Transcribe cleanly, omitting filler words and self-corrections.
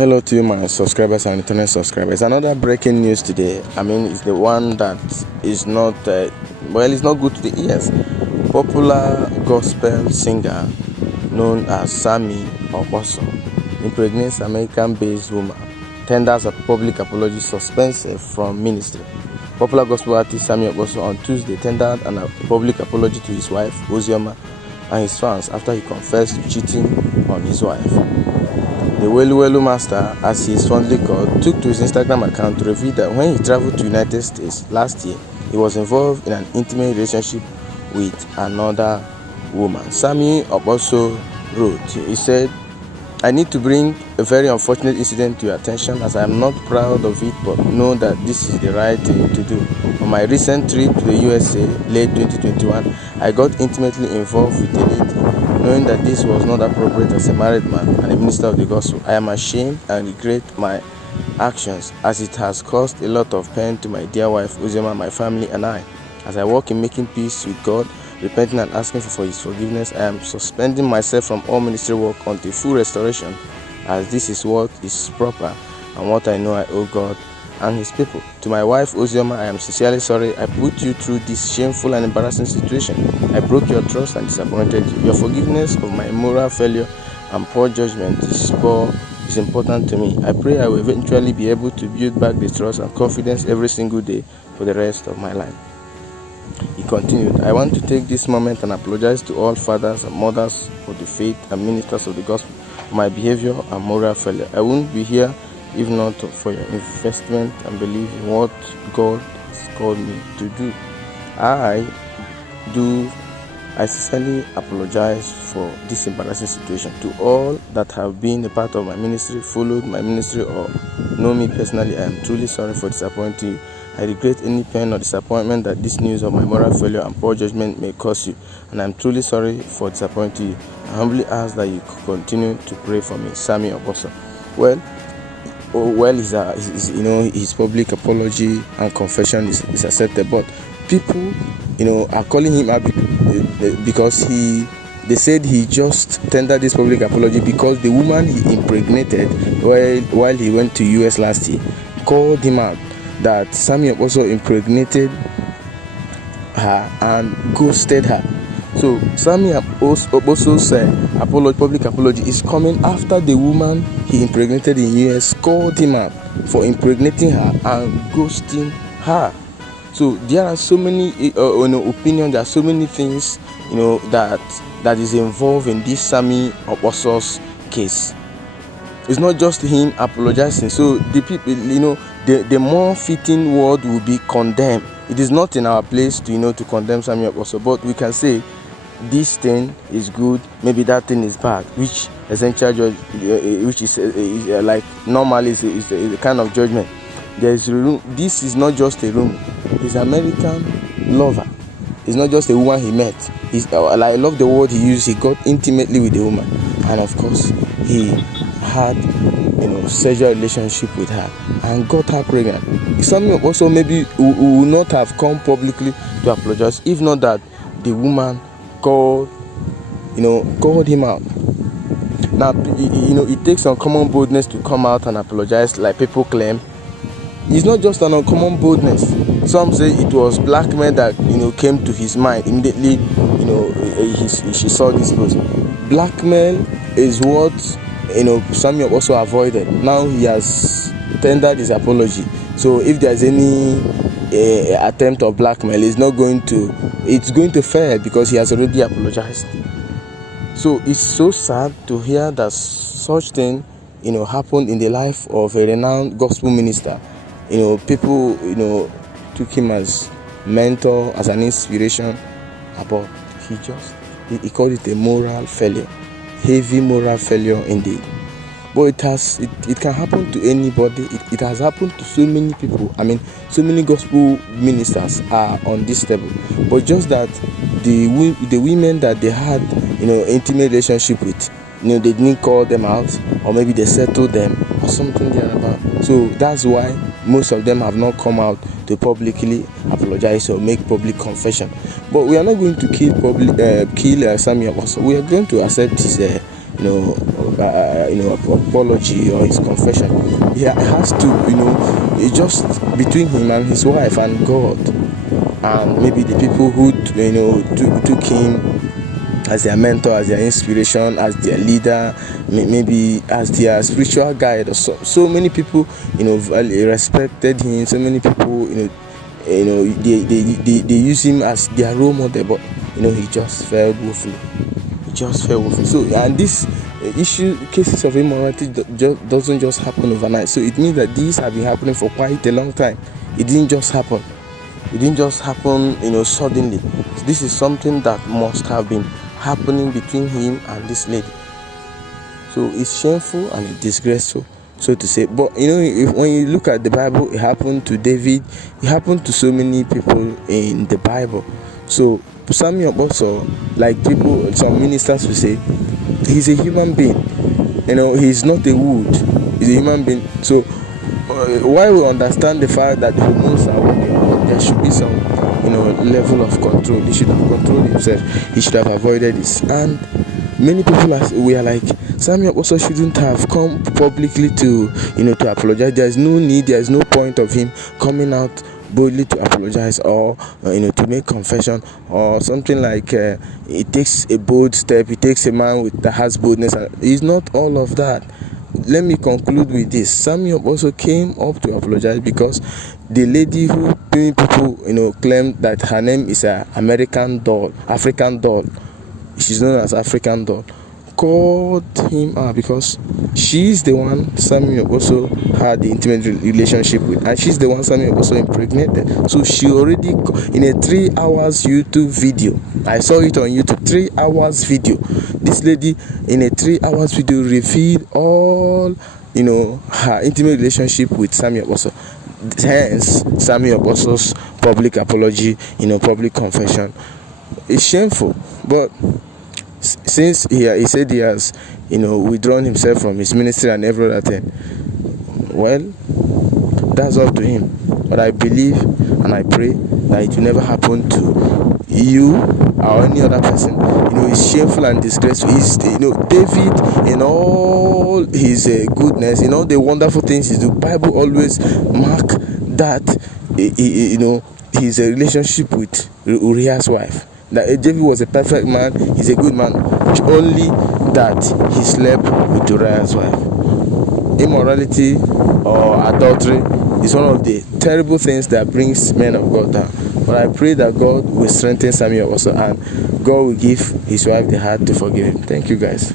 Hello to you, my subscribers and internet subscribers. Another breaking news today. It's the one that is not, it's not good to the ears. Popular gospel singer known as SAMMIE OKPOSO impregnates American-based woman, tenders a public apology, suspends her from ministry. Popular gospel artist SAMMIE OKPOSO on Tuesday tendered a public apology to his wife, Ozioma, and his fans after he confessed to cheating on his wife. The Welu master, as he is fondly called, took to his Instagram account to reveal that when he traveled to the United States last year, he was involved in an intimate relationship with another woman. SAMMIE OKPOSO wrote, he said, "I need to bring a very unfortunate incident to your attention, as I am not proud of it, but know that this is the right thing to do. On my recent trip to the USA, late 2021, I got intimately involved with a lady. Knowing that this was not appropriate as a married man and a minister of the gospel, I am ashamed and regret my actions, as it has caused a lot of pain to my dear wife, Ozioma, my family, and I. As I work in making peace with God, repenting and asking for his forgiveness, I am suspending myself from all ministry work until full restoration, as this is what is proper and what I know I owe God and his people. To my wife, Ozioma, I am sincerely sorry I put you through this shameful and embarrassing situation. I broke your trust and disappointed you. Your forgiveness of my moral failure and poor judgment is important to me. I pray I will eventually be able to build back the trust and confidence every single day for the rest of my life." He continued, "I want to take this moment and apologize to all fathers and mothers of the faith and ministers of the gospel for my behavior and moral failure. I wouldn't be here if not for your investment and belief in what God has called me to do. I sincerely apologize for this embarrassing situation. To all that have been a part of my ministry, followed my ministry, or know me personally, I am truly sorry for disappointing you. I regret any pain or disappointment that this news of my moral failure and poor judgment may cause you, and I am truly sorry for disappointing you. I humbly ask that you continue to pray for me. SAMMIE OKPOSO." His public apology and confession is accepted, but people, are calling him out because they said he just tendered this public apology because the woman he impregnated while he went to US last year called him out that SAMMIE OKPOSO impregnated her and ghosted her. So SAMMIE OKPOSO's public apology is coming after the woman he impregnated in US called him out for impregnating her and ghosting her. So there are so many opinions, there are so many things that is involved in this SAMMIE OKPOSO's case. It's not just him apologizing. So the people, the more fitting word will be condemn. It is not in our place to condemn SAMMIE OKPOSO, but we can say this thing is good, maybe that thing is bad, which essential which is like normally is a kind of judgment. There is room. This is not just a room. He's an American lover. It's not just a woman he met. I love the word he used. He got intimately with the woman, and of course he had sexual relationship with her and got her pregnant. SAMMIE OKPOSO maybe would not have come publicly to apologize if not that the woman called him out. Now, it takes uncommon boldness to come out and apologize, like people claim. It's not just an uncommon boldness. Some say it was blackmail that came to his mind immediately. She saw this post. Blackmail is what SAMMIE OKPOSO avoided. Now he has tendered his apology. So if there's any attempt of blackmail, it's going to fail because he has already apologized. So it's so sad to hear that such thing happened in the life of a renowned gospel minister. People took him as mentor, as an inspiration, but he called it a moral failure, heavy moral failure indeed. But it can happen to anybody. It has happened to so many people. So many gospel ministers are on this table. But just that the women that they had intimate relationship with, they didn't call them out, or maybe they settled them or something thereabout. So that's why most of them have not come out to publicly apologize or make public confession. But we are not going to kill SAMMIE OKPOSO. We are going to accept his apology or his confession, he has to, it's just between him and his wife and God, and maybe the people who took him as their mentor, as their inspiration, as their leader, maybe as their spiritual guide. Or so many people, respected him. So many people, they use him as their role model, but he just failed woefully. So, and this cases of immorality doesn't just happen overnight. So it means that these have been happening for quite a long time. It didn't just happen suddenly. This is something that must have been happening between him and this lady. So it's shameful and it's disgraceful, so to say. But when you look at the Bible, it happened to David, it happened to so many people in the Bible. So Sammy Okposo, like some ministers will say, he's a human being. He's not a wood, he's a human being. So while we understand the fact that the hormones are working, but there should be some level of control. He should have controlled himself. He should have avoided this. And many people are like, Sammy Okposo shouldn't have come publicly to apologize. There is no need, there is no point of him coming out boldly to apologize, or to make confession, or something like it takes a bold step. It takes a man that has boldness, and it's not all of that. Let me conclude with this. Sammy Okposo came up to apologize because the lady who many people claimed that her name is African doll, she's known as African doll, called him out because she's the one Sammy Okposo had the intimate relationship with, and she's the one Sammy Okposo impregnated. So she already, in a 3 hours YouTube video, I saw it on YouTube, 3 hours video, this lady in a 3 hours video revealed all her intimate relationship with Sammy Okposo. Hence Sammy Okposo's public apology, public confession. It's shameful, but since he said he has withdrawn himself from his ministry and every other thing, well, that's up to him. But I believe and I pray that it will never happen to you or any other person. It's shameful and disgraceful. David, in all his goodness, the wonderful things he do, Bible always mark that his relationship with Uriah's wife. That David was a perfect man, he's a good man, only that he slept with Uriah's wife. Immorality or adultery is one of the terrible things that brings men of God down. But I pray that God will strengthen Sammy Okposo and God will give his wife the heart to forgive him. Thank you, guys.